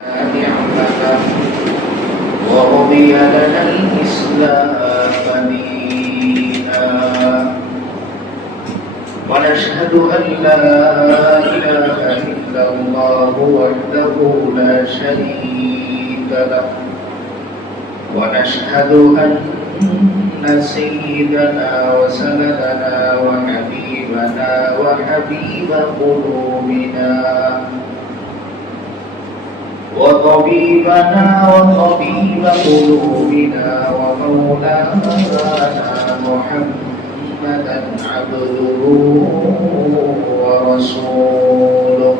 نعمته ورضي لنا الإسلام دينا ونشهد أن لا إله إلا الله وحده لا شريك له ونشهد أن سيدنا وسندنا وحبيبنا وحبيب قلوبنا وطبيبنا وطبيب قلوبنا ومولانا محمدا عبده ورسوله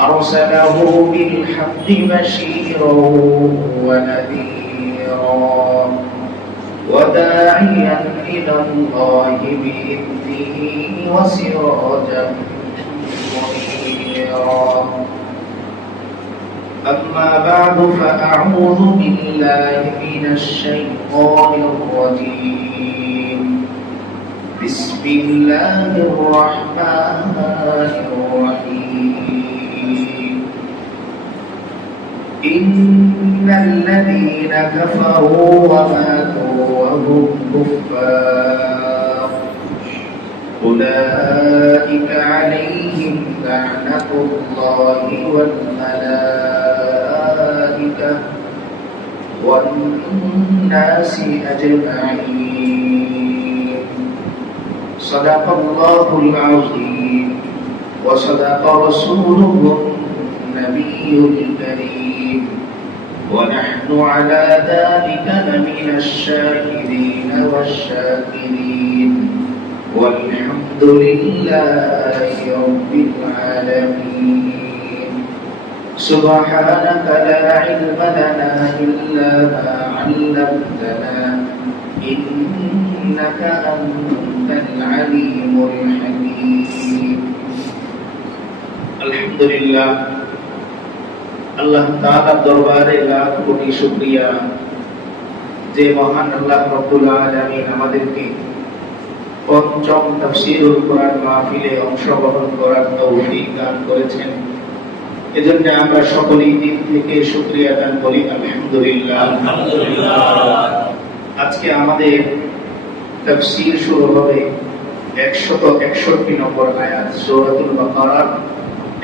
أرسله بالحق بشيرا ونذيرا وداعيا إلى الله بإذنه وسراجا منيرا أما بعد فأعوذ بالله من الشيطان الرجيم بسم الله الرحمن الرحيم إن الذين كفروا وماتوا وهم كفار أولئك عليهم لعنة الله والملائكة والناس أجمعين صدق الله العظيم وصدق رسوله النبي الكريم ونحن على ذلك لمن الشاهدين والشاكرين والحمد لله رب العالمين سبحانك لا علم لنا إلا ما علمتنا إنك أنت العليم الحكيم الحمد لله আল্লাহ তাআলার দরবারে লাখ কোটি শুকরিয়া যে মহান আল্লাহ রব্বুল আলামিন আমাদেরকে পঞ্চম তাফসীরুল কোরআন মাহফিলে অংশগ্রহণ করার তৌফিক দান করেছেন। এজন্য আমরা সকলেই দিল থেকে শুকরিয়া দান করি আলহামদুলিল্লাহ। আজকে আমাদের তাফসীর শুরু হবে 161 নম্বর আয়াত, সূরাতুল বাকারার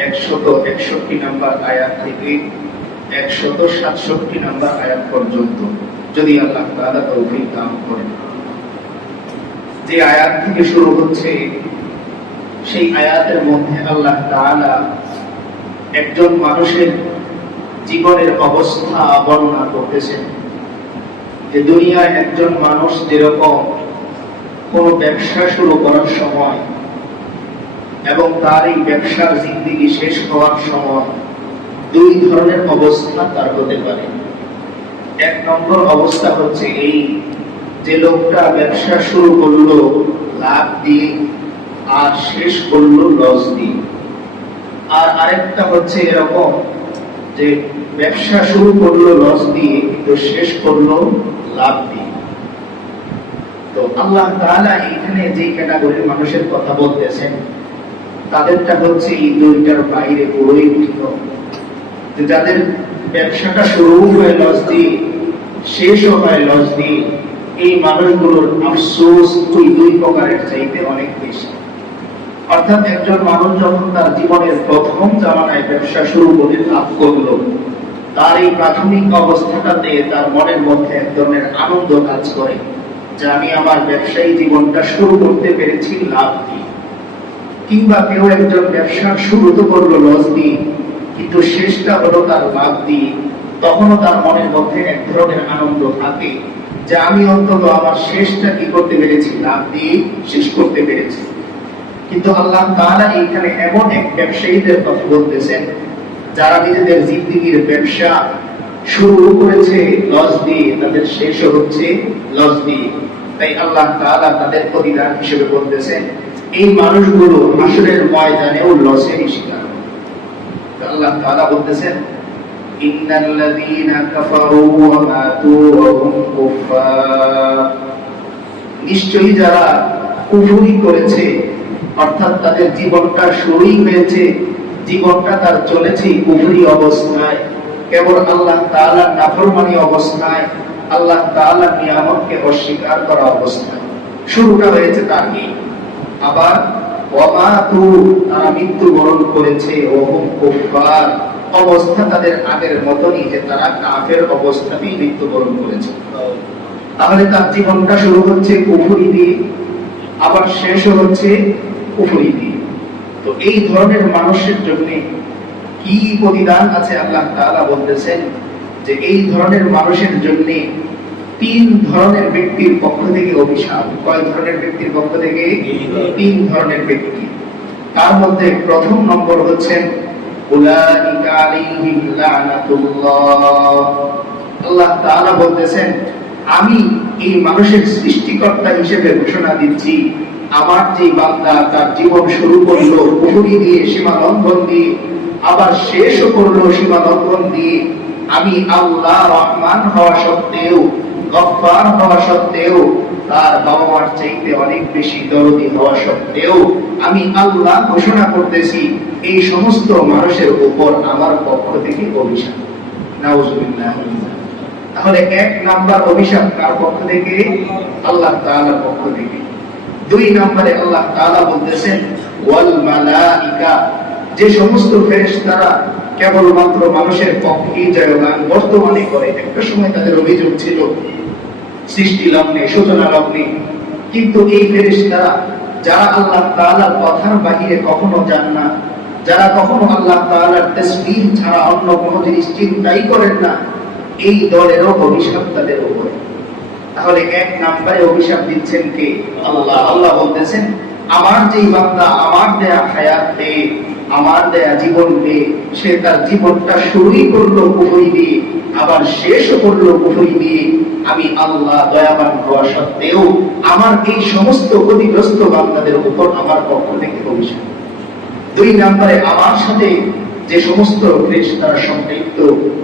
161 নম্বর আয়াত থেকে 167 নম্বর আয়াত পর্যন্ত, যদি আল্লাহ তাআলা তৌফিক দান করেন। যে আয়াত থেকে শুরু হচ্ছে সেই আয়াতের মধ্যে আল্লাহ তাআলা একজন মানুষের জীবনের অবস্থা বর্ণনা করতেছেন। যে দুনিয়ায় একজন মানুষ যেরকম কোনো ব্যবসা শুরু করার সময় এবং তার এই ব্যবসার জিন্দেগি শেষ হওয়ার সময় দুই ধরনের অবস্থা তার হতে পারে। এক নম্বর অবস্থা হচ্ছে এই যে লোকটা ব্যবসা শুরু করলো লাভ দিয়ে আর শেষ করলো লস দিয়ে। আর আরেকটা হচ্ছে এরকম যে ব্যবসা শুরু করলো লস দিয়ে কিন্তু শেষ করলো লাভ দিয়ে। তো আল্লাহ তাআলা এখানে যে ক্যাটাগরির মানুষের কথা বলতেছেন তাদেরটা হচ্ছে এই দুইটার বাইরে পুরোই ভিন্ন। যে যাদের ব্যবসাটা শুরু হয় লস দিয়ে শেষও হয় লস দিয়ে, এই মানুষগুলোর আফসোস ওই দুই প্রকারের চাইতে অনেক বেশি। অর্থাৎ একজন মানুষ যখন তার জীবনের প্রথম জামানায় ব্যবসা শুরু করে লাভ করলো, তার এই প্রাথমিক অবস্থাটাতে তার মনের মধ্যে এক ধরনের আনন্দ কাজ করে যে আমি আমার ব্যবসায়ী জীবনটা শুরু করতে পেরেছি লাভ দিয়ে। কিংবা কেউ একজন ব্যবসার শুরু তো করলো লস দিয়ে কিন্তু শেষটা হলো তার লাভ দিয়ে, তখনও তার মনের মধ্যে এক ধরনের আনন্দ থাকে যে আমি অন্তত আমার শেষটা কি করতে পেরেছি, লাভ দিয়ে শেষ করতে পেরেছি। কিন্তু আল্লাহ তাআলা এইখানে এমন এক ব্যবসায়ীদের কথা বলতেছেন যারা নিজেদের জিন্দেগির ব্যবসা শুরু করেছে লস দিয়ে, তাদের শেষও হচ্ছে লস দিয়ে। তাই আল্লাহ তাআলা তাদের প্রতিদান হিসেবে বলতেছেন এই মানুষগুলো হাসরের ময়দানেও লসের শিকার হবে। আল্লাহ তাআলা বলতেছেন ইন্নাল্লাযীনা কাফারু ওয়া মাতু ওয়া হুম কুফফার, নিশ্চয়ই যারা কুফরি করেছে অর্থাৎ তাদের জীবনটা শুরুই হয়েছে জীবনটা তার চলেছে কুফরি অবস্থায়, কেবল আল্লাহ তাআলার নাফরমানি অবস্থায়, আল্লাহ তাআলার নিয়ামতকে অস্বীকার করা অবস্থায় শুরুটা হয়েছে তার নিয়ে। আবার ওয়ামাতু, তারা মৃত্যুবরণ করেছে, ওহুম কুফার, অবস্থা তাদের আগের মতনই, যে তারা কাফের অবস্থাতেই মৃত্যুবরণ করেছে। তাহলে তার জীবনটা শুরু হচ্ছে কুফরি দিয়ে, আবার শেষ হচ্ছে কুফরি দিয়ে। তো এই ধরনের মানুষের জন্য কি প্রতিদান আছে? আল্লাহ তাআলা বলতেছেন যে এই ধরনের মানুষের জন্য তিন ধরনের ব্যক্তির পক্ষ থেকে অভিশাপ। কয় ধরনের ব্যক্তির পক্ষ থেকে? তিন ধরনের ব্যক্তি। তার মধ্যে প্রথম নম্বর হচ্ছেন উলাইকা আলাইহিম লানাতুল্লাহ। আল্লাহ তাআলা বলতেছেন, আমি এই মানুষের সৃষ্টিকর্তা হিসেবে ঘোষণা দিচ্ছি, আমার যে বান্দা তার জীবন শুরু করলো কুফরি দিয়ে, সীমা লঙ্ঘন দিয়ে, আবার শেষও করলো সীমা লঙ্ঘন দিয়ে, আমি আল্লাহ রহমান হওয়া সত্ত্বেও, গফফার হওয়া সত্ত্বেও, তার বাবা মার চাইতে অনেক বেশি দরদি হওয়া সত্ত্বেও, আমি আল্লাহ ঘোষণা করতেছি এই সমস্ত মানুষের উপর আমার পক্ষ থেকে অভিশাপ। নাউযুবিল্লাহ। তাহলে এক নাম্বার অভিশাপ কার পক্ষ থেকে? আল্লাহ তাআলার পক্ষ থেকে। দুই নম্বরে আল্লাহ তাআলা বলতেছেন ওয়াল মালাইকা, যে সমস্ত ফেরেশতারা কেবলমাত্র মানুষের পক্ষে জয়গান বর্তমানে করে। একটা সময় তাদের অভিযোগ ছিল সৃষ্টি লগ্নে, সূচনা লগ্নে, কিন্তু এই ফেরেশতারা যারা আল্লাহ তাআলার কথার বাহিরে কখনো যান না, যারা কখনো আল্লাহ তাআলার তাসবিহ ছাড়া অন্য কোনো জিনিস চিন্তাই করেন না, এই দলেরও অভিশাপ তাদের উপর। তাহলে এক নম্বরে অভিশাপ দিচ্ছেন কে? আল্লাহ। আল্লাহ বলতেছেন, আমার যেই বান্দা আমার দেয়া হায়াত দিয়ে, আমার দেয়া জীবন দিয়ে, সে তার জীবনটা শুরুই করলো কুফরি দিয়ে, আবার শেষও করলো কুফরি দিয়ে, আমি আল্লাহ দয়াবান হওয়া সত্ত্বেও আমার এই সমস্ত ক্ষতিগ্রস্ত বান্দাদের উপর আমার পক্ষ থেকে অভিশাপ। দুই নম্বরে আমার সাথে যে সমস্ত ফেরেশতারা সম্পৃক্ত,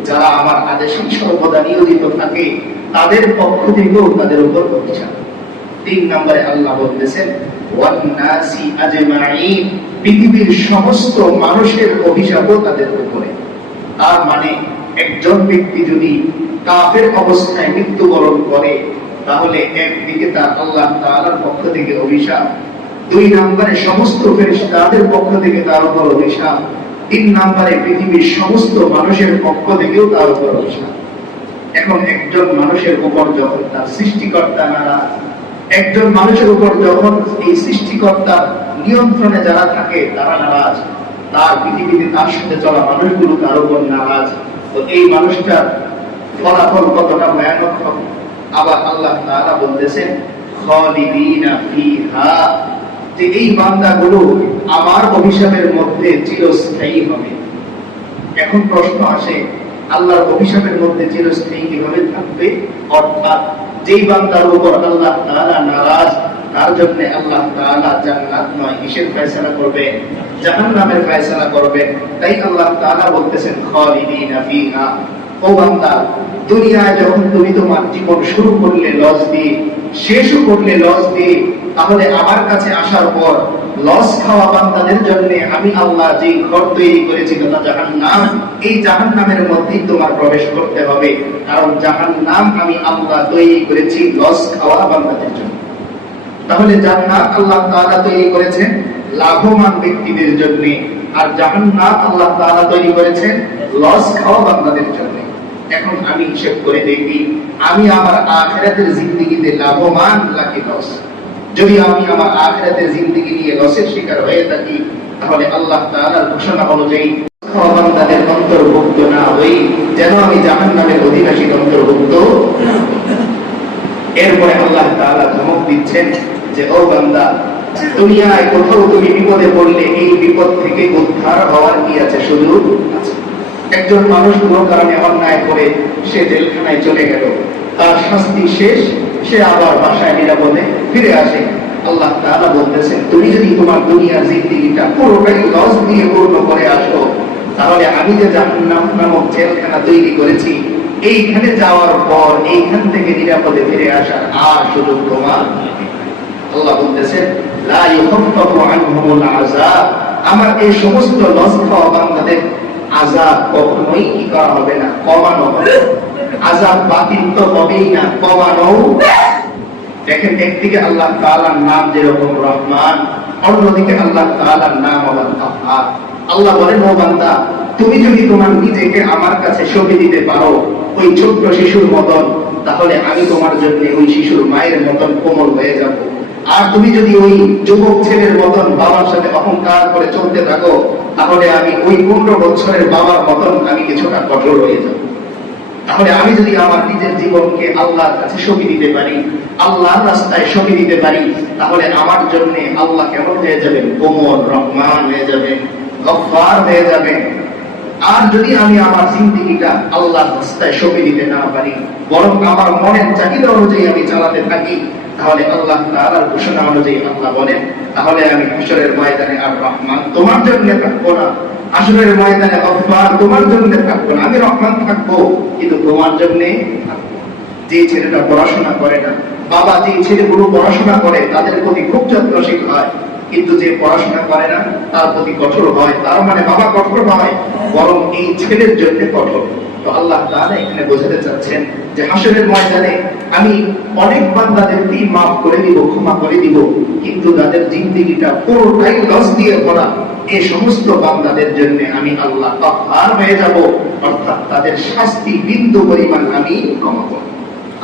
যারা আমার আদেশে সর্বদা নিয়োজিত থাকে, তাদের পক্ষ থেকেও তাদের উপর অভিশাপ। তিন নম্বরে আল্লাহ বলতেছেন ওয়ান নাসি আজমাইন, পৃথিবীর সমস্ত মানুষের অভিশাপও তাদের উপরে। তার মানে একজন ব্যক্তি যদি কাফের অবস্থায় মৃত্যুবরণ করে, তাহলে একদিকে তার আল্লাহ তাআলার পক্ষ থেকে অভিশাপ, দুই নম্বরে সমস্ত ফেরেশতাদের পক্ষ থেকে তার উপর অভিশাপ, তিন নম্বরে পৃথিবীর সমস্ত মানুষের পক্ষ থেকেও তার উপর অভিশাপ। এখন একজন মানুষের উপর যখন তার সৃষ্টিকর্তা নারাজ, একজন মানুষের উপর যখন এই সৃষ্টিকর্তার নিয়ন্ত্রণে যারা থাকে তারা নারাজ, তার পৃথিবীতে তার সাথে চলা মানুষগুলো তার উপর নারাজ, তো এই মানুষটার ফলাফল কতটা ভয়ানক হবে। আবার আল্লাহ তাআলা বলতেছেন খালিদিনা ফিহা, যে এই বান্দাগুলো আমার অভিশাপের মধ্যে চিরস্থায়ী হবে। এখন প্রশ্ন আসে, আল্লাহর অভিশাপের মধ্যে চিরস্থায়ী কিভাবে থাকবে? অর্থাৎ যেই বান্দার উপর আল্লাহ তাআলা নারাজ, তার জন্য আল্লাহ তাআলা জান্নাত নয় কিসের ফয়সালা করবে? জাহান্নামের ফয়সালা করবে। তাই আল্লাহ তাআলা বলতেছেন খালিদিনা ফিহা, ও বান্দা, দুনিয়ায় যখন তুমি তোমার জীবন শুরু করলে লস দিয়ে, শেষও করলে লস দিয়ে, তাহলে আমার কাছে আসার পর লস খাওয়া বান্দাদের জন্য আমি আল্লাহ যে ঘর তৈরি করেছি তথা জাহান্নাম, এই জাহান্নামের মধ্যেই তোমার প্রবেশ করতে হবে। কারণ জাহান্নাম আমি আল্লাহ তৈরি করেছি লস খাওয়া বান্দাদের জন্য। তাহলে জান্নাত আল্লাহ তাআলা তৈরি করেছেন লাভবান ব্যক্তিদের জন্য, আর জাহান্নাম আল্লাহ তাআলা তৈরি করেছেন লস খাওয়া বান্দাদের জন্য। এখন আমি হিসাব করে দেখি, আমি আমার আখিরাতের জিন্দেগিতে লাভবান নাকি লস? যদি আমি আমার আখিরাতের জিন্দেগি নিয়ে লসের শিকার হয়ে থাকি, তাহলে আল্লাহ তাআলার ঘোষণা অনুযায়ী বান্দাদের অন্তর্ভুক্ত না হই, যেন আমি জাহান্নামের অধিবাসীর অন্তর্ভুক্ত। এরপরে আল্লাহ তাআলা ধমক দিচ্ছেন যে ও বান্দা, দুনিয়ায় কোথাও তুমি বিপদে পড়লে এই বিপদ থেকে উদ্ধার হওয়ার কি আছে? সুযোগ আছে। একজন মানুষ কোনো কারণে অন্যায় করে সে জেলখানায় চলে গেল, তার শাস্তি শেষ, সে আবার বাসায় নিরাপদে ফিরে আসে। আল্লাহ তাআলা বলতেছেন, তুমি যদি তোমার দুনিয়ার জিন্দেগিটা পুরোটাই লস দিয়ে পূর্ণ করে আসো, তাহলে আমি যে জাহান্নাম নামক জেলখানা তৈরি করেছি, এইখানে যাওয়ার পর এইখান থেকে নিরাপদে ফিরে আসার আর সুযোগ তোমার। আল্লাহ বলতেছেন লা ইউখাফফাফু আনহুমুল আযাব, আমার এই সমস্ত লস খাওয়া বান্দাদের আযাব কখনোই কি করা হবে না, কমানো হবে। আযাব বাতিল তো হবেই না, কমানো। দেখেন, একদিকে আল্লাহ তাআলার নাম যেরকম রহমান, অন্যদিকে আল্লাহ তাআলার নাম আবার গাফফার। আল্লাহ বলেন, ও বান্দা, তুমি যদি তোমার নিজেকে আমার কাছে সঁপে দিতে পারো ওই ছোট্ট শিশুর মতন, তাহলে আমি তোমার জন্য ওই শিশুর মায়ের মতন কোমল হয়ে যাব। আর তুমি যদি ওই যুবক ছেলের মতন বাবার সাথে অহংকার করে চলতে থাকো, তাহলে আমি ওই 15 বছরের বাবার মতন আমি কিছুটা কঠোর হয়ে যাব। তাহলে আমি যদি আমার নিজের জীবনকে আল্লাহর কাছে সঁপে দিতে পারি, আল্লাহর রাস্তায় সঁপে দিতে পারি, তাহলে আমার জন্য আল্লাহ কেমন হয়ে যাবেন? কোমল, রহমান হয়ে যাবেন, গফফার হয়ে যাবেন। আর যদি আমি আমার জিন্দেগিটা আল্লাহর রাস্তায় সঁপে দিতে না পারি, বরং আমার মনের চাহিদা অনুযায়ী আমি চালাতে থাকি, তাহলে আল্লাহ তাআলার ঘোষণা অনুযায়ী আল্লাহ বলেন, তাহলে আমি হাশরের ময়দানে আর রহমান তোমার জন্য থাকবো না, হাশরের ময়দানে গফফার তোমার জন্য থাকবো না। আমি রহমান থাকবো, কিন্তু তোমার জন্য। যে ছেলেটা পড়াশোনা করে না, বাবা যে ছেলেগুলো পড়াশোনা করে তাদের প্রতি খুব যত্নশীল হয়, কিন্তু যে পড়াশোনা করে না তার প্রতি কঠোর হয়। তার মানে বাবা কঠোর হয়, বরং এই ছেলের জন্য কঠোর। তো আল্লাহ তাআলা এখানে বোঝাতে চাচ্ছেন যে হাশরের ময়দানে আমি অনেক বান্দাদেরকে মাফ করে দিব, ক্ষমা করে দিব, কিন্তু তাদের জিন্দেগিটা পুরোটাই লস দিয়ে ভরা এই সমস্ত বান্দাদের জন্য আমি আল্লাহ গাফফার হয়ে যাব, অর্থাৎ তাদের শাস্তি বিন্দু পরিমাণ আমি কমাবো।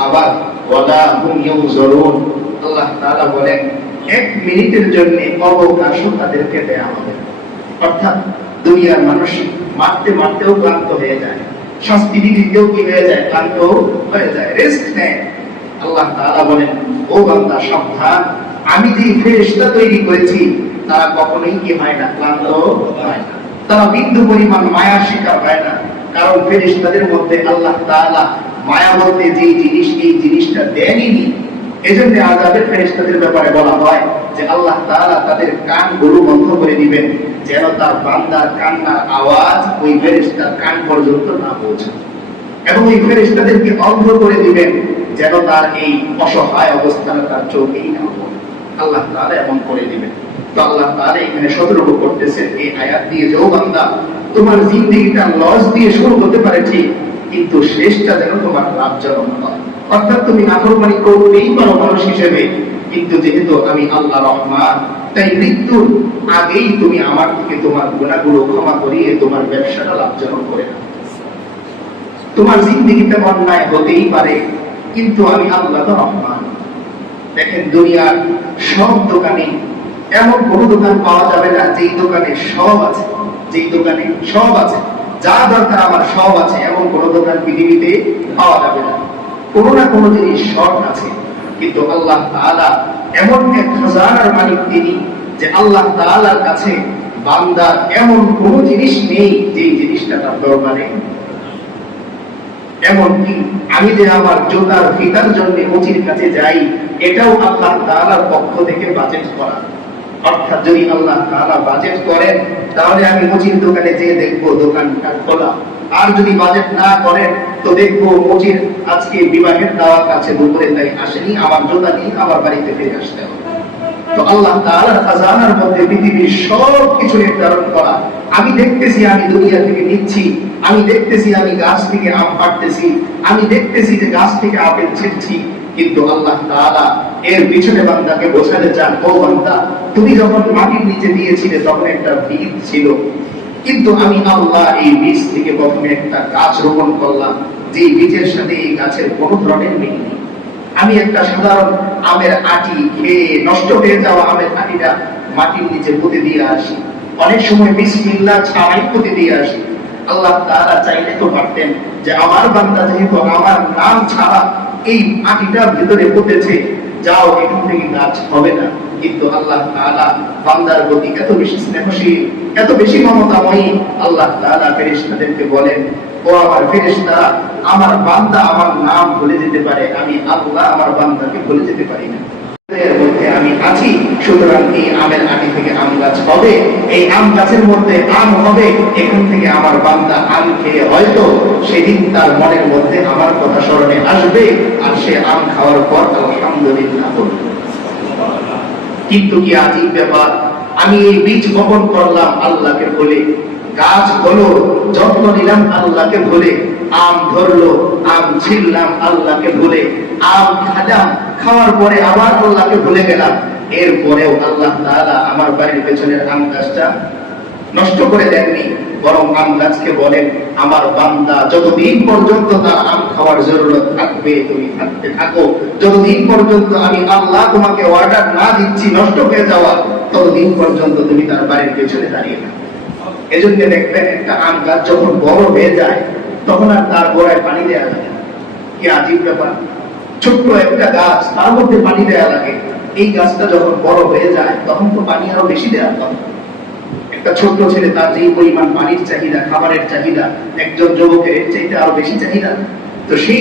আবার ওয়ালা হুম ইউনজারুন, আল্লাহ তাআলা বলেন 1 মিনিটের জন্য অবকাশও তাদেরকে দেয়া হবে। অর্থাৎ দুনিয়ার মানুষ মারতে মারতেও ক্লান্ত হয়ে যায়, শাস্তি দিতেও কি হয়ে যায়? ক্লান্ত হয়ে যায়, রেস্ট নেয়। আল্লাহ তাআলা বলেন, ও বান্দা সাবধান, আমি যে ফেরেশতা তৈরি করেছি তারা কখনোই কি হয় না? ক্লান্ত হয় না, তারা বিন্দু পরিমাণ মায়ার শিকার হয় না। কারণ ফেরেশতাদের মধ্যে আল্লাহ তাআলা মায়া বলতে যে জিনিস, এই জিনিসটা দেননি। এজন্য আযাবের ফেরেশতাদের ব্যাপারে বলা হয় যে আল্লাহ তাআলা তাদের কানগুলো বন্ধ করে দিবেন, যেন তার বান্দার কান্নার আওয়াজ ওই ফেরেশতার কান পর্যন্ত না পৌঁছায়, এবং ওই ফেরেশতাদেরকে অন্ধ করে দিবেন, যেন তার এই অসহায় অবস্থানে তার চোখেই না পড়ে। আল্লাহ তাআলা এমন করে দিবেন। তো আল্লাহ তাআলা এখানে সতর্ক করতেছেন এই আয়াত দিয়ে, যে ও বান্দা, তোমার জিন্দেগিটা লস দিয়ে শুরু হতে পারে ঠিক, কিন্তু শেষটা যেন তোমার লাভজনক হয়। অর্থাৎ তুমি নাফরমানি করতেই পারো মানুষ হিসেবে, কিন্তু যেহেতু আমি আল্লাহ রহমান, তাই মৃত্যুর আগেই তুমি আমার থেকে তোমার গুনাহগুলো ক্ষমা করিয়ে তোমার ব্যবসাটা লাভজনক করে নাও। তোমার জিন্দেগিতে অন্যায় হতেই পারে, কিন্তু আমি আল্লাহ তো রহমান। দেখেন, দুনিয়ার সব দোকানে এমন কোন দোকান পাওয়া যাবে না যেই দোকানে সব আছে, যেই দোকানে সব আছে, যা দরকার আমার সব আছে, এমন কোন দোকান পৃথিবীতে পাওয়া যাবে না। কোনো না কোনো জিনিস শর্ট আছে। কিন্তু আল্লাহ তাআলা এমন এক খাজানার মালিক তিনি, যে আল্লাহ তাআলার কাছে বান্দার এমন কোন জিনিস নেই যে জিনিসটা তার দরকারে। এমনকি আমি যে আমার জুতার ফিতার জন্য মুচির কাছে যাই, এটাও আল্লাহ তাআলার পক্ষ থেকে বাজেট করা। অর্থাৎ যদি আল্লাহ তাআলা বাজেট করেন, তাহলে আমি মুচির দোকানে যেয়ে দেখবো দোকানটা খোলা। আর যদি বাজেট না করেন, তো দেখবো মুচির আজকে বিবাহের দাওয়াত আছে দুপুরে, তাই আসেনি, আমার জুতা নিয়ে আমার বাড়িতে ফিরে আসতে হবে। তো আল্লাহ তাআলার খাজানার মধ্যে পৃথিবীর সব কিছু নির্ধারণ করা। আমি দেখতেছি আমি দুনিয়া থেকে নিচ্ছি, আমি দেখতেছি আমি গাছ থেকে আম পাড়তেছি, আমি দেখতেছি যে গাছ থেকে আপেল ছিঁড়ছি, কিন্তু আল্লাহ তাআলা এর পিছনে বান্দাকে বোঝাতে চান, ও বান্দা, তুমি যখন মাটির নিচে দিয়েছিলে তখন একটা বীজ ছিল, কিন্তু আমি আল্লাহ এই বীজ থেকে প্রথমে একটা গাছ রোপণ করলাম, যে বীজের সাথে এই গাছের কোনো ধরনের মিল নেই। আমি একটা সাধারণ আমের আটি খেয়ে নষ্ট হয়ে যাওয়া আমের আটিটা মাটির নিচে পুঁতে দিয়ে আসি, অনেক সময় বিসমিল্লাহ ছাড়াই পুঁতে দিয়ে আসি। আল্লাহ তাআলা চাইলে তো পারতেন যে আমার বান্দা যেহেতু আমার নাম ছাড়া এই আটিটার ভিতরে পুঁতেছে, যাও, এখান থেকে গাছ হবে না। কিন্তু আল্লাহ তাআলা বান্দার প্রতি এত বেশি স্নেহশীল, এত বেশি মমতাময়ী, আল্লাহ তাআলা ফেরেশতাদেরকে বলেন, ও আমার ফেরেশতা, আমার বান্দা আমার নাম ভুলে যেতে পারে, আমি আল্লাহ আমার বান্দাকে ভুলে যেতে পারি না। এর মধ্যে আমি আছি, সুতরাং এই আমের আটি থেকে আম গাছ হবে, এই আম গাছের মধ্যে আম হবে, এখান থেকে আমার বান্দা আম খেয়ে হয়তো সেদিন তার মনের মধ্যে আমার কথা স্মরণে আসবে, আর সে আম খাওয়ার পর আলহামদুলিল্লাহ বলবে। কিন্তু কি আজীব ব্যাপার, আমি এই বীজ বপন করলাম আল্লাহকে বলে, গাছ হলো যত্ন নিলাম আল্লাহকে বলে, আম ধরলো আম ছিললাম আল্লাহকে বলে, আম খালাম, খাওয়ার পরে আবার আল্লাহকে ভুলে গেলাম, এরপরেও আল্লাহ তাআলা আমার বাড়ির পেছনের আম গাছটা নষ্ট করে দেননি, বরং আম গাছকে বলেন, আমার বান্দা যতদিন পর্যন্ত তার আম খাওয়ার জরুরত থাকবে তুমি থাকতে থাকো, যতদিন পর্যন্ত আমি আল্লাহ তোমাকে অর্ডার না দিচ্ছি নষ্ট হয়ে যাওয়া, ততদিন পর্যন্ত তুমি তার বাড়ির পেছনে দাঁড়িয়ে থাকো। এজন্য দেখবেন একটা আম গাছ যখন বড় হয়ে যায় তখন আর তার গোড়ায় পানি দেওয়া লাগে না। কি আজীব ব্যাপার, ছোট্ট একটা গাছ তার মধ্যে পানি দেওয়া লাগে, এই গাছটা যখন বড় হয়ে যায় তখন তো পানি আরো বেশি দেওয়া হবে। একটা ছোট্ট ছেলে তার যেই পরিমাণ পানির চাহিদা, খাবারের চাহিদা, একজন যুবকের এর চাইতে আরো বেশি চাহিদা। তো সেই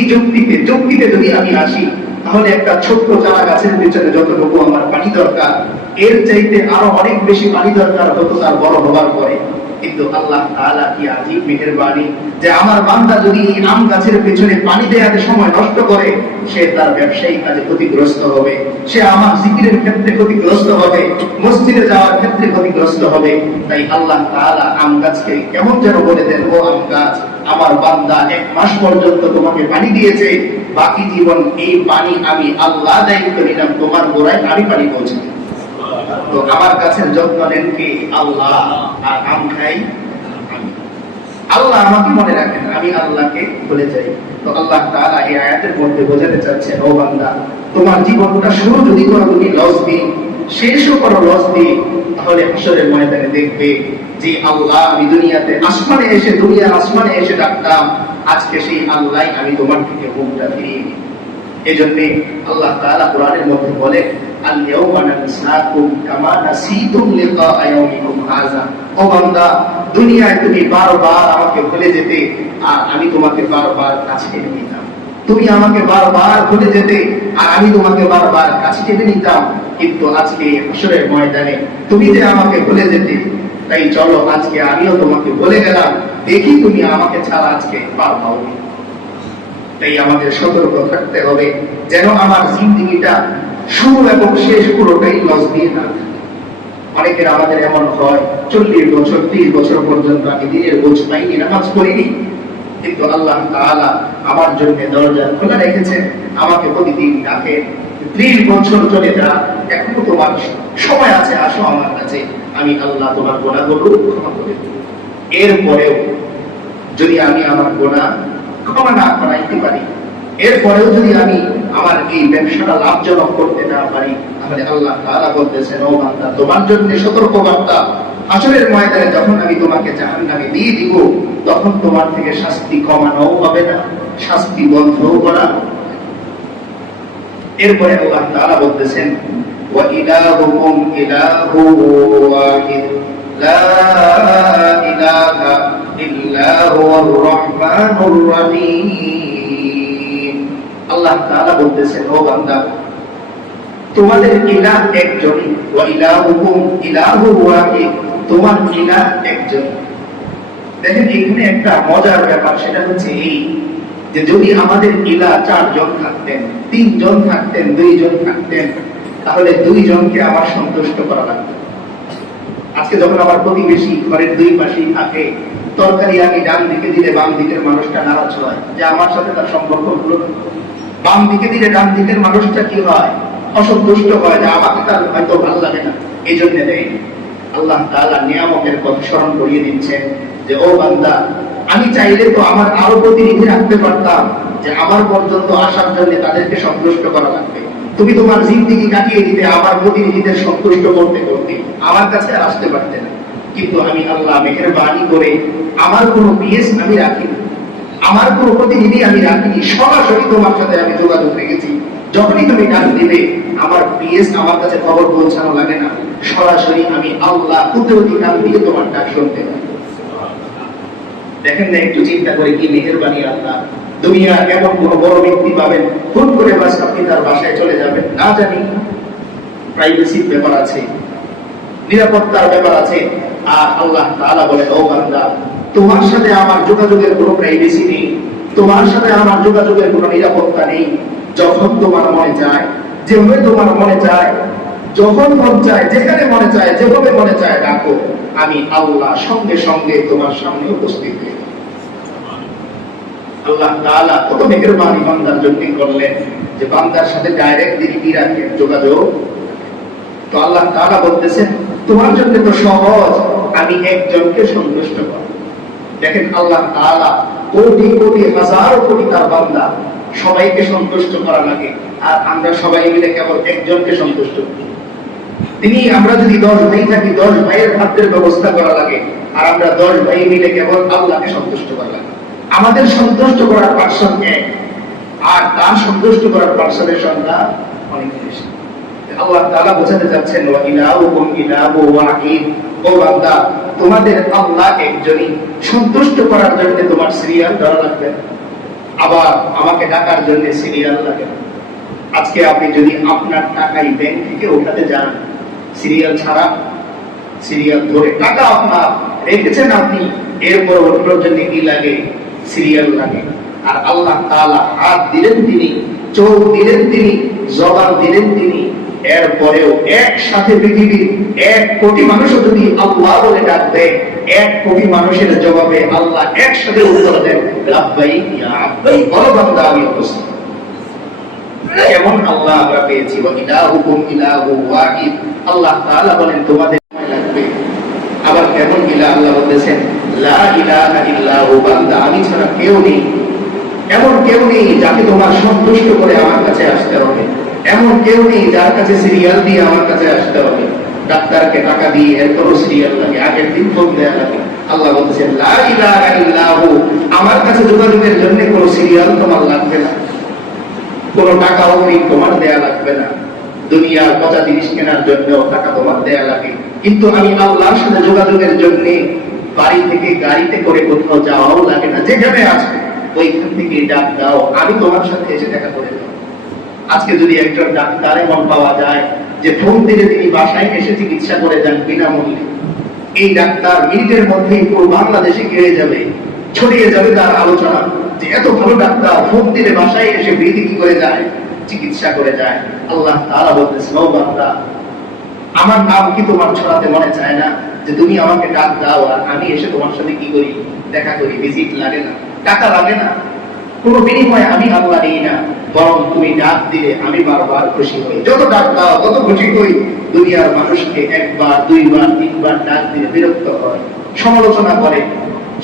যুক্তিতে যদি আমি আসি, তাহলে একটা ছোট্ট চারা গাছের পেছনে যতটুকু আমার পানি দরকার, এর চাইতে আরো অনেক বেশি পানি দরকার হতো তার বড় হওয়ার পরে। কিন্তু আল্লাহ তাআলা কি আজীব মেহেরবানি, যে আমার বান্দা যদি এই আম গাছের পেছনে পানি দেওয়ার সময় নষ্ট করে, সে তার ব্যবসায়িক কাজে ক্ষতিগ্রস্ত হবে, সে আমার জিকিরের ক্ষেত্রে ক্ষতিগ্রস্ত হবে, মসজিদে যাওয়ার ক্ষেত্রে ক্ষতিগ্রস্ত হবে। তাই আল্লাহ তাআলা আম গাছকে কেমন যেন বলে দেন, ও আম গাছ, আমার বান্দা 1 মাস পর্যন্ত তোমাকে পানি দিয়েছে, বাকি জীবন এই পানি আমি আল্লাহ দায়িত্ব নিলাম, তোমার গোড়ায় আমি পানি পৌঁছে। তো আমার গাছের যত্ন নেন কে? আল্লাহ, আর আম খাই আমি। আল্লাহ আমাকে মনে রাখেন, আমি আল্লাহকে ভুলে যাই। তো আল্লাহ তাআলা এই আয়াতের মধ্যে বোঝাতে চাচ্ছেন, ও বান্দা, তোমার জীবনটা শুরু যদি করো তুমি লস দিয়ে, শেষও করো লস দিয়ে, তাহলে হাসরের ময়দানে দেখবে যে আল্লাহ আমি দুনিয়াতে দুনিয়ার আসমানে এসে ডাকতাম, আজকে সেই আল্লাহ আমি তোমার থেকে মুখটা ফিরিয়ে নিই। এজন্য আল্লাহ তাআলা কোরআনের মধ্যে বলে, আল ইয়াউমা নানসাকুম কামা নাসিতুম লিকা ইয়াউমিকুম হাযা। ও বান্দা, দুনিয়ায় তুমি বারবার আমাকে ভুলে যেতে, আর আমি তোমাকে বারবার কাছে টেনে নিতাম। তুমি আমাকে বারবার ভুলে যেতে, আর আমি তোমাকে বারবার কাছে টেনে নিতাম। কিন্তু আজকে হাসরের ময়দানে তুমি যে আমাকে ভুলে যেতে, তাই চলো আজকে আমিও তোমাকে বলে গেলাম, দেখি তুমি আমাকে ছাড়া আজকে পার পাও। তাই আমাদের সতর্ক থাকতে হবে যেন আমার জিন্দেগিটা শুরু এবং শেষ পুরোটাই লস দিয়ে না। অনেকের আমাদের এমন হয়, 40 বছর 30 বছর পর্যন্ত আমি দিনের বোঝ পাইনি, নামাজ পড়িনি, কিন্তু আল্লাহ তাআলা আমার জন্য দরজা খোলা রেখেছেন, আমাকে প্রতিদিন ডাকে, 30 বছর চলে যা, এখনো তোমার সময় আছে, আসো আমার কাছে, আমি আল্লাহ তোমার গুনাহগুলো ক্ষমা করে দেব। এরপরেও যদি আমি আমার গুনাহ ক্ষমা না করাইতে পারি, এরপরেও যদি আমি আমার এই ব্যবসাটা লাভজনক করতে না পারি, তাহলে আল্লাহ তাআলা বলতেছেন, ও বান্দা, তোমার জন্য সতর্কবার্তা, হাসরের ময়দানে যখন আমি তোমাকে জাহান্নামে দিয়ে দিব, তখন তোমার থেকে শাস্তি কমানোও হবে না, শাস্তি বন্ধও করা। এরপরে আল্লাহ তাআলা বলতেছেন, ওয়া ইলাহুকুম ইলাহু ওয়াহিদ লা ইলাহা ইল্লা হুয়ার রহমানুর রহিম। আল্লাহ তাআলা বলতেছেন, ও বান্দা, তোমাদের ইলাহ একজন, ওয়া ইলাহুকুম ইলাহু ওয়াহিদ, তোমার ইলাহ একজন। দেখেন এখানে একটা মজার ব্যাপার, সেটা হচ্ছে এই যে যদি আমাদের ইলাহ 4 জন থাকতেন, 3 জন থাকতেন, 2 জন থাকতেন, তাহলে 2 জনকে আমার সন্তুষ্ট করা লাগতো। আজকে যখন আমার প্রতিবেশী ঘরের 2 পাশেই থাকে, তরকারি আমি ডান দিকে দিলে বাম দিকের মানুষটা নারাজ হয় যে আমার সাথে তার সম্পর্ক হলো না, বাম দিকে দিলে ডান দিকের মানুষটা কি হয়? অসন্তুষ্ট হয়, যে আমাকে তার হয়তো ভালো লাগে না, এই জন্য দেয়। আল্লাহ তাআলা নিয়ামতের কথা স্মরণ করিয়ে দিচ্ছেন যে, ও বান্দা, আমি চাইলে তো আমার আরো প্রতিনিধি রাখতে পারতাম, যে আমার পর্যন্ত আসার জন্য তাদেরকে সন্তুষ্ট করা লাগবে। তুমি তোমার জিন্দেগি কাটিয়ে দিতে আমার প্রতিনিধিদের সন্তুষ্ট করতে করতে, আমার কাছে আর আসতে পারতে না। কিন্তু আমি আল্লাহ মেহেরবানি করে আমার কোনো পিএস আমি রাখিনি, আমার কোনো প্রতিনিধি আমি রাখিনি, সরাসরি তোমার সাথে আমি যোগাযোগ রেখেছি। যখনই তুমি ডাক দিবে, আমার পিএস আমার কাছে খবর পৌঁছানো লাগে না, সরাসরি আমি আল্লাহ কুদরতি কান দিয়ে তোমার ডাক শুনতে পাই। দেখেন না, একটু চিন্তা করে কি মেহেরবানি আল্লাহ। দুনিয়ার এমন কোন বড় ব্যক্তি পাবেন, হুট করে বাস আপনি তার বাসায় চলে যাবেন, না জানি প্রাইভেসির ব্যাপার আছে, নিরাপত্তার ব্যাপার আছে, আর আল্লাহ তাআলা বলে, ও বান্দা, তোমার সাথে আমার যোগাযোগের কোনো প্রাইভেসি নেই, তোমার সাথে আমার যোগাযোগের কোনো নিরাপত্তা নেই। যখন তোমার মনে চায়, যেভাবে তোমার মনে চায়, যখন মন চায়, যেখানে মনে চায়, যেভাবে মনে চায় ডাকো, আমি আল্লাহ সঙ্গে সঙ্গে তোমার সামনে উপস্থিত হয়ে যাবো। আল্লাহ তাআলা কত মেহেরবানি বান্দার জন্য করলেন যে বান্দার সাথে ডাইরেক্ট তিনি কি রাখেন, যোগাযোগ। তো আল্লাহ তাআলা বলতেছেন তোমার জন্য তো সহজ, আমি একজনকে সন্তুষ্ট করব। দেখেন আল্লাহ তাআলা কোটি কোটি হাজার কোটি তার বান্দা, সবাইকে সন্তুষ্ট করা লাগে, আর আমরা সবাই মিলে কেবল একজনকে সন্তুষ্ট করি। আমরা যদি 10 ভাই থাকি, 10 ভাইয়ের খাদ্যের ব্যবস্থা করা লাগে, আর আমরা 10 ভাই মিলে কেবল আল্লাহকে সন্তুষ্ট করা লাগে। আমাদের সন্তুষ্ট করার পার্সন এক, আর তার সন্তুষ্ট করার পার্সনের সংখ্যা অনেক বেশি। আল্লাহ তাআলা বোঝাতে যাচ্ছেন ওয়া ইলাহুকুম ইলাহু ওয়াহিদ, ও বান্দা তোমাদের আল্লাহ একজনই, সন্তুষ্ট করার জন্য তোমার সিরিয়াল ধরা লাগবে, আবার আমাকে ডাকার জন্য সিরিয়াল লাগে। আজকে আপনি যদি আপনার টাকাই ব্যাংক থেকে উঠাতে যান, সিরিয়াল ছাড়া, সিরিয়াল ধরে টাকা আপনার রেখেছেন আপনি, এরপর ওঠানোর জন্য কি লাগে, সিরিয়াল লাগে। আর আল্লাহ তাআলা হাত দিলেন তিনি, চোখ দিলেন তিনি, জবান দিলেন তিনি, এরপরেও একসাথে পৃথিবীর 1 কোটি মানুষও যদি আল্লাহ বলে ডাক দেয়, 1 কোটি মানুষের জবাবে আল্লাহ একসাথে উত্তর দেন লাব্বাইক ইয়া আব্দি, বলো বান্দা আমি উপস্থিত। কেমন আল্লাহ আমরা পেয়েছি, ওয়া ইলাহুকুম ইলাহু ওয়াহিদ। আল্লাহ তাআলা বলেন তোমাদের সময় লাগবে। আবার কেমন ইলাহ, আল্লাহ বলেছেন লা ইলাহা ইল্লাহু, বান্দা আমি ছাড়া কেউ নেই, এমন কেউ নেই যাকে তোমার সন্তুষ্ট করে আমার কাছে আসতে হবে, এমন কেউ নেই যার কাছে সিরিয়াল দিয়ে আমার কাছে আসতে হবে। ডাক্তারকে টাকা দিয়ে এরপরও সিরিয়াল লাগে, আগের দিন ফোন দেয়া লাগে। আল্লাহ বলতেছেন লা ইলাহা ইল্লাহু, আমার কাছে যোগাযোগের জন্য কোনো সিরিয়াল তোমার লাগবে না, কোনো টাকা অগ্রিম তোমার দেয়া লাগবে না। দুনিয়ার পচা জিনিস কেনার জন্য টাকা তোমার দেয়া লাগে, কিন্তু আমি আল্লাহর সাথে যোগাযোগের জন্য বাড়ি থেকে গাড়িতে করে কোথাও যাওয়াও লাগে না। যেখানে আছে ওইখান থেকে ডাক দাও, আমি তোমার সাথে এসে দেখা করে দেব। আজকে যদি একজন ডাক্তার এমন পাওয়া যায় যে ফোন দিলে তিনি বাসায় এসে চিকিৎসা করে যান বিনামূল্যে, এই ডাক্তার মিনিটের মধ্যেই পুরো বাংলাদেশে ঘিরে যাবে, ছড়িয়ে যাবে তার আলোচনা যে এত ভালো ডাক্তার ফোন দিলে বাসায় এসে বিধি কি করে যায়, চিকিৎসা করে যায়। আল্লাহ তাআলা বলতেছেন ও বান্দা, আমার নাম কি তোমার ছড়াতে মনে চায় না যে তুমি আমাকে ডাক দাও আর আমি এসে তোমার সাথে কি করি, দেখা করি। ভিজিট লাগে না, টাকা লাগে না, কোনো বিনিময় আমি আল্লাহ নিই না, বরং তুমি ডাক দিলে আমি বারবার খুশি হই। যত ডাক দাও তত খুশি হই। দুনিয়ার মানুষকে 1 বার 2 বার 3 বার ডাক দিলে বিরক্ত হয়, সমালোচনা করে,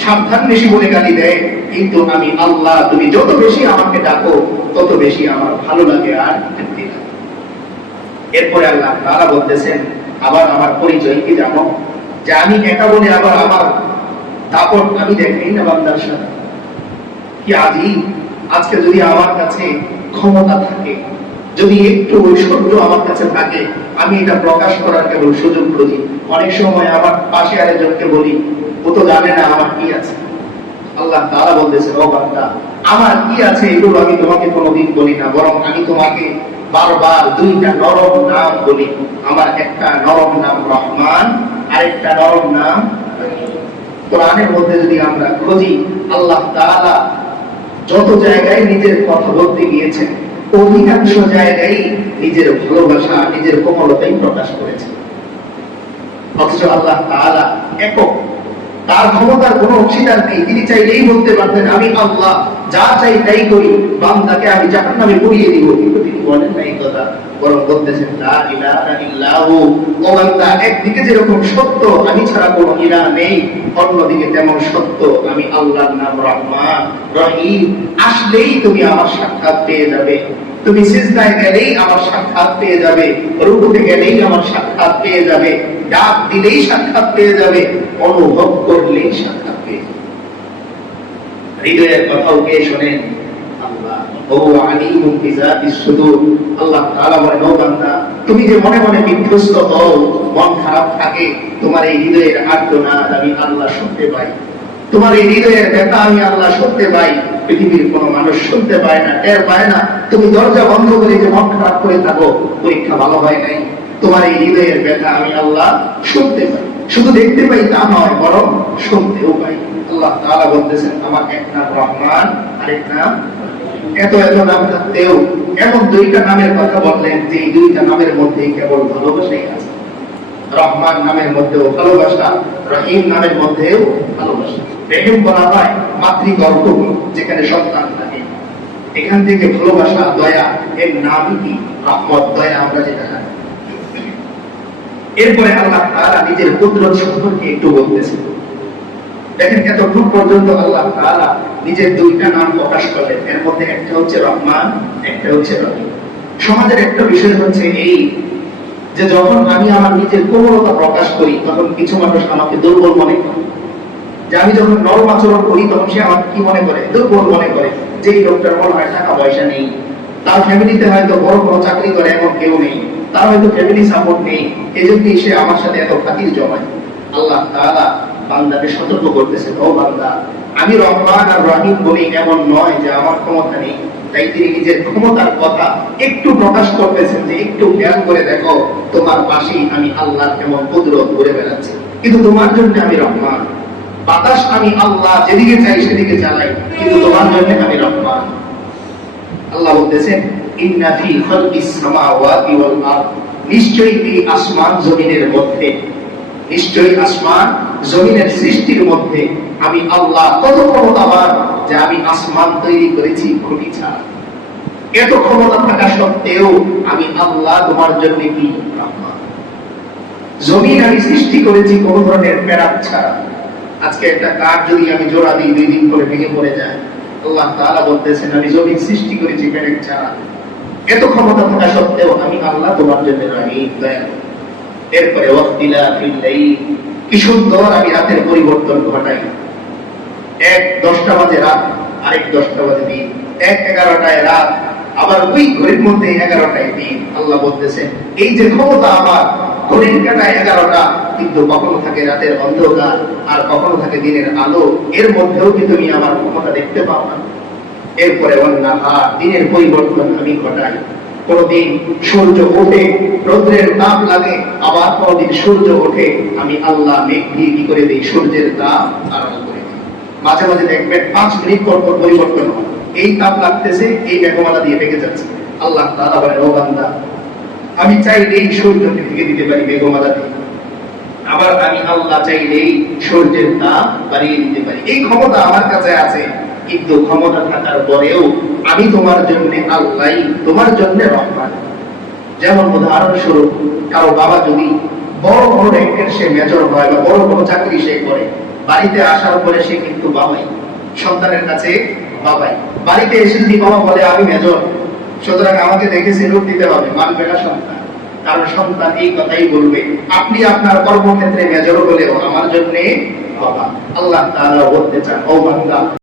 সাবধান বেশি বলে গালি দেয়, কিন্তু আমি আল্লাহ তুমি যত বেশি আমাকে ডাকো তত বেশি আমার ভালো লাগে আর তৃপ্তি লাগে। এরপরে আল্লাহ তাআলা বলতেছেন আবার আমার পরিচয় কি জানো, যে আমি একা বলে আবার আমার দাপট আমি দেখাই না বান্দার সাথে। কি আজীব, আজকে যদি আমার কাছে ক্ষমতা থাকে, যদি একটু ঐশ্বর্য আমার কাছে থাকে, আমি এটা প্রকাশ করার কেবল সুযোগ খুঁজি। অনেক সময় আমার পাশে আরেকজনকে বলি, ও তো জানে না আমার কি আছে। আল্লাহ তাআলা বলতেছেন ও বান্দা, আমার কি আছে এগুলো আমি তোমাকে কোনোদিন বলি না, বরং আমি তোমাকে বারবার 2টা নরম নাম বলি। আমার একটা নরম নাম রহমান, আরেকটা নরম নাম রহিম। কোরআনের মধ্যে যদি আমরা খুঁজি, আল্লাহ তাআলা যত জায়গায় নিজের কথা বলতে গিয়েছেন, অধিকাংশ জায়গায় নিজের ভালোবাসা, নিজের কোমলতাই প্রকাশ করেছেন। অথচ আল্লাহ তাআলা একক, তার ক্ষমতার কোনো অংশীদার নেই। তিনি চাইলেই বলতে পারতেন আমি আল্লাহ যা চাই তাই করি, বান্দাকে আমি জাহান্নামে পুড়িয়ে দিব, কিন্তু তিনি বলেন না এই কথা, বরং বলতেছেন লা ইলাহা ইল্লাহু। ও বান্দা, একদিকে যেরকম সত্য আমি ছাড়া কোনো ইলাহ নেই, অন্যদিকে তেমন সত্য আমি আল্লাহর নাম রহমান রহিম। আসলেই তুমি আমার সাক্ষাৎ পেয়ে যাবে, তুমি সিজদায় গেলেই আমার সাক্ষাৎ পেয়ে যাবে, রুকুতে গেলেই আমার সাক্ষাৎ পেয়ে যাবে, ডাক দিলেই সাক্ষাৎ পেয়ে যাবে, অনুভব করলেই সাক্ষাৎ পেয়ে যাবে। হৃদয়ের কথাও কে শোনেন? আল্লাহ। ও আলিমুম বিযাতিস সুদূর। আল্লাহ তাআলা বলেন ও বান্দা, তুমি যে মনে মনে বিধ্বস্ত হও, মন খারাপ থাকে, তোমার এই হৃদয়ের আর্তনাদ আমি আল্লাহ শুনতে পাই, তোমার এই হৃদয়ের ব্যথা আমি আল্লাহ শুনতে পাই। পৃথিবীর কোনো মানুষ শুনতে পায় না, টের পায় না। তুমি দরজা বন্ধ করে যে মন খারাপ করে থাকো, পরীক্ষা ভালো হয় নাই, তোমার এই হৃদয়ের ব্যথা আমি আল্লাহ শুনতে পাই। শুধু দেখতে পাই তা নয়, বরং শুনতেও পাই। আল্লাহ তাআলা বলতেছেন আমার এক নাম রহমান, আরেক নাম রহিম। এত এত নাম থাকতেও এমন দুইটা নামের কথা বললেন যে এই দুইটা নামের মধ্যে কেবল ভালোবাসাই আছে। রহমান নামের মধ্যেও ভালোবাসা, রহিম নামের মধ্যেও ভালোবাসা। রহিম বলা হয় মাতৃগর্ভ, যেখানে সন্তান থাকে, এখান থেকে ভালোবাসা, দয়া, এর নামই কি রহমত, দয়া আমরা যেটা জানি। এরপরে আল্লাহ তাআলা নিজের কুদরত সম্পর্কে একটু বলতেছেন। দেখেন এতক্ষণ পর্যন্ত আল্লাহ তাআলা নিজের দুইটা নাম প্রকাশ করলেন, এর মধ্যে একটা হচ্ছে রহমান, একটা হচ্ছে রহিম। সমাজের একটা বিষয় হচ্ছে এই যে যখন আমি আমার নিজের কোমলতা প্রকাশ করি তখন কিছু মানুষ আমাকে দুর্বল মনে করে, যে আমি যখন নরম আচরণ করি তখন সে আমাকে কি মনে করে, দুর্বল মনে করে, যে এই লোকটার মনে হয় টাকা পয়সা নেই, তার ফ্যামিলিতে হয়তো বড় বড় চাকরি করে এমন কেউ নেই, তার হয়তো ফ্যামিলি সাপোর্ট নেই, এজন্যই সে আমার সাথে এত খাতির জমায়। আল্লাহ তাআলা বান্দাকে সতর্ক করতেছেন, ও বান্দা, আমি রহমান আর রহিম বলি এমন নয় যে আমার ক্ষমতা নেই। তাই তিনি নিজের ক্ষমতার কথা একটু প্রকাশ করতেছেন যে একটু খেয়াল করে দেখো, তোমার পাশেই আমি আল্লাহ কেমন কুদরত ঘুরে বেড়াচ্ছি, কিন্তু তোমার জন্য আমি রহমান। বাতাস আমি আল্লাহ যেদিকে চাই সেদিকে চালাই, কিন্তু তোমার জন্য আমি রহমান। আল্লাহ বলতেছেন ইন্না ফি খালকিস সামাওয়াতি ওয়াল আরদ, নিশ্চয়ই এই আসমান জমিনের মধ্যে, নিশ্চয়ই আসমান জমিনের সৃষ্টির মধ্যে আমি আল্লাহ কত ক্ষমতাবান যে আমি আসমান তৈরি করেছি খুঁটি ছাড়া। এত ক্ষমতা থাকা সত্ত্বেও আমি আল্লাহ তোমার জন্য কি রহমান। জমিন আমি সৃষ্টি করেছি কোন ধরনের প্যারাক ছাড়া। আজকে একটা কাঠ যদি আমি জোড়া দিই 2 দিন পরে ভেঙে পড়ে যায়, আল্লাহ তাআলা বলতেছেন আমি জমিন সৃষ্টি করেছি প্যারাক ছাড়া। এত ক্ষমতা থাকা সত্ত্বেও আমি আল্লাহ তোমার জন্য রহিম, দয়ালু। এরপরে ওয়াক্তিলাফিল লাইল, কি সুন্দর আমি রাতের পরিবর্তন ঘটাই। 10টা বাজে রাত, আরেক 10টা বাজে দিন, 11টায় রাত, আবার ওই ঘড়ির মধ্যে 11টায় দিন। আল্লাহ বলতেছেন এই যে ক্ষমতা আমার, ঘড়ির কাঁটায় 11টা, কিন্তু কখনো থাকে রাতের অন্ধকার আর কখনো থাকে দিনের আলো, এর মধ্যেও কি তুমি আমার ক্ষমতা দেখতে পাও না? এরপরে অন্নাহার, দিনের পরিবর্তন আমি ঘটাই। কোনদিন সূর্য ওঠে, রৌদ্রের তাপ লাগে, আবার কোনদিন সূর্য ওঠে, আমি আল্লাহ মেঘ দিয়ে কি করে দিই, সূর্যের তাপ আরম্ভ করে দিই। মাঝে মাঝে দেখবেন 5 মিনিট পর পর পরিবর্তন হয়, এই তাপ লাগতেছে, এই মেঘমালা দিয়ে ঢেকে যাচ্ছে। আল্লাহ তাআলা বলেন, ও বান্দা, আমি চাইলেই সূর্যকে ঢেকে দিতে পারি মেঘমালা দিয়ে, আবার আমি আল্লাহ চাইলেই সূর্যের তাপ বাড়িয়ে দিতে পারি। এই ক্ষমতা আমার কাছে আছে, কিন্তু ক্ষমতা থাকার পরেও আমি তোমার জন্য আল্লাহ, তোমার জন্য রহমান। যেমন উদাহরণস্বরূপ কারো বাবা যদি বড় বড় র্যাঙ্কের সে মেজর হয় বা বড় বড় চাকরি সে করে, বাড়িতে আসার পরে সে কিন্তু বাবাই, সন্তানের কাছে বাবাই। বাড়িতে এসে যদি বাবা বলে আমি মেজর, সুতরাং আমাকে দেখে সেলুট দিতে হবে, মানবে না সন্তান। কারণ সন্তান এই কথাই বলবে, আপনি আপনার কর্মক্ষেত্রে মেজর হলেও আমার জন্য বাবা। আল্লাহ তাআলা বলতে চান, ও বান্দা,